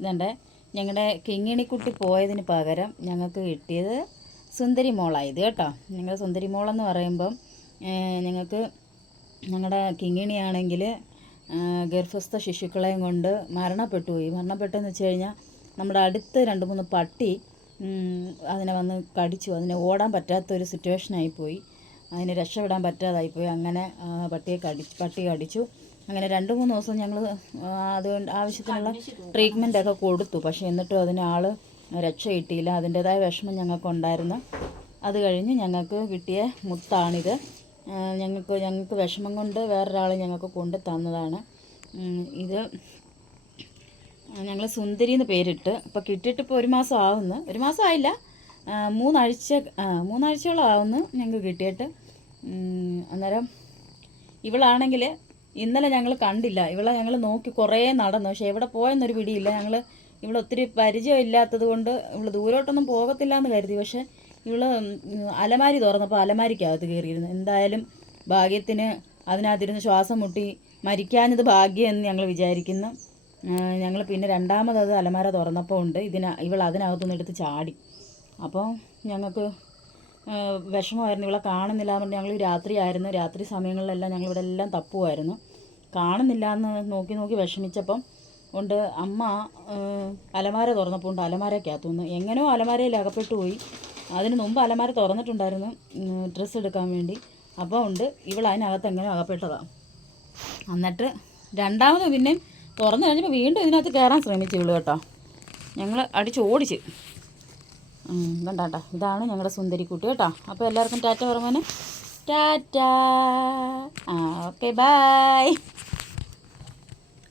ഇതുണ്ട്. ഞങ്ങളുടെ കിങ്ങിണിക്കുട്ടി പോയതിന് പകരം ഞങ്ങൾക്ക് കിട്ടിയത് സുന്ദരി മോളായത് കേട്ടോ. ഞങ്ങൾ സുന്ദരി മോളെന്ന് പറയുമ്പം ഞങ്ങൾക്ക് ഞങ്ങളുടെ കിങ്ങിണിയാണെങ്കിൽ ഗർഭസ്ഥ ശിശുക്കളെയും കൊണ്ട് മരണപ്പെട്ടു പോയി. മരണപ്പെട്ടെന്ന് വെച്ച് കഴിഞ്ഞാൽ നമ്മുടെ അടുത്ത് 2-3 പട്ടി അതിനെ വന്ന് കടിച്ചു. അതിനെ ഓടാൻ പറ്റാത്തൊരു സിറ്റുവേഷനായിപ്പോയി. അതിന് രക്ഷപ്പെടാൻ പറ്റാതായിപ്പോയി. അങ്ങനെ പട്ടി കടിച്ചു. അങ്ങനെ 2-3 ദിവസം ഞങ്ങൾ അതുകൊണ്ട് ആവശ്യത്തിനുള്ള ട്രീറ്റ്മെൻറ്റൊക്കെ കൊടുത്തു. പക്ഷേ എന്നിട്ടും അതിന് ആൾ രക്ഷ കിട്ടിയില്ല. അതിൻ്റേതായ വിഷമം ഞങ്ങൾക്കുണ്ടായിരുന്നു. അത് കഴിഞ്ഞ് ഞങ്ങൾക്ക് കിട്ടിയ മുത്താണിത്. ഞങ്ങൾക്ക് വിഷമം കൊണ്ട് വേറൊരാൾ ഞങ്ങൾക്ക് കൊണ്ട് തന്നതാണ് ഇത്. ഞങ്ങൾ സുന്ദരി എന്ന് പേരിട്ട്. ഇപ്പോൾ കിട്ടിയിട്ട് ഇപ്പോൾ 1 മാസം ആവുന്നു. 1 മാസം ആയില്ല, 3 ആഴ്ചയോളം ആവുന്നു ഞങ്ങൾക്ക് കിട്ടിയിട്ട്. അന്നേരം ഇവളാണെങ്കിൽ ഇന്നലെ ഞങ്ങൾ കണ്ടില്ല. ഇവളെ ഞങ്ങൾ നോക്കി കുറേ നടന്നു, പക്ഷേ എവിടെ പോയെന്നൊരു പിടിയില്ല. ഞങ്ങൾ ഇവളൊത്തിരി പരിചയമില്ലാത്തത് കൊണ്ട് ഇവൾ ദൂരോട്ടൊന്നും പോകത്തില്ല എന്ന് കരുതി. പക്ഷേ ഇവൾ അലമാരി തുറന്നപ്പോൾ അലമാരിക്കകത്ത് കയറിയിരുന്നു. എന്തായാലും ഭാഗ്യത്തിന് അതിനകത്തിരുന്ന് ശ്വാസം മുട്ടി മരിക്കാഞ്ഞത് ഭാഗ്യം എന്ന് ഞങ്ങൾ വിചാരിക്കുന്നു. ഞങ്ങൾ പിന്നെ രണ്ടാമത് അലമാര തുറന്നപ്പോൾ ഉണ്ട് ഇവൾ അതിനകത്തുനിന്ന് എടുത്ത് ചാടി. അപ്പോൾ ഞങ്ങൾക്ക് വിഷമമായിരുന്നു. ഇവളെ കാണുന്നില്ല എന്ന് പറഞ്ഞ് ഞങ്ങൾ രാത്രി സമയങ്ങളിലെല്ലാം ഞങ്ങളിവിടെ എല്ലാം തപ്പുമായിരുന്നു. കാണുന്നില്ല എന്ന് നോക്കി വിഷമിച്ചപ്പം കൊണ്ട് അമ്മ അലമാര തുറന്നപ്പോൾ ഉണ്ട് അലമാരക്കകത്തുനിന്ന് എങ്ങനെയോ അലമാരയിൽ അകപ്പെട്ടു പോയി. അതിന് മുമ്പ് അലമാര തുറന്നിട്ടുണ്ടായിരുന്നു ഡ്രസ്സ് എടുക്കാൻ വേണ്ടി. അപ്പോൾ ഉണ്ട് ഇവൾ അതിനകത്ത് എങ്ങനെയോ അകപ്പെട്ടതാണ്. എന്നിട്ട് രണ്ടാമത് പിന്നെയും തുറന്നു കഴിഞ്ഞപ്പോൾ വീണ്ടും ഇതിനകത്ത് കയറാൻ ശ്രമിച്ചു ഇവള് കേട്ടോ. ഞങ്ങൾ അടിച്ച് ഓടിച്ച്. കണ്ടാട്ടോ, ഇതാണ് ഞങ്ങളുടെ സുന്ദരിക്കുട്ടി കേട്ടോ. അപ്പോൾ എല്ലാവർക്കും ടാറ്റ പറഞ്ഞേ. ടാറ്റ. Okay, by.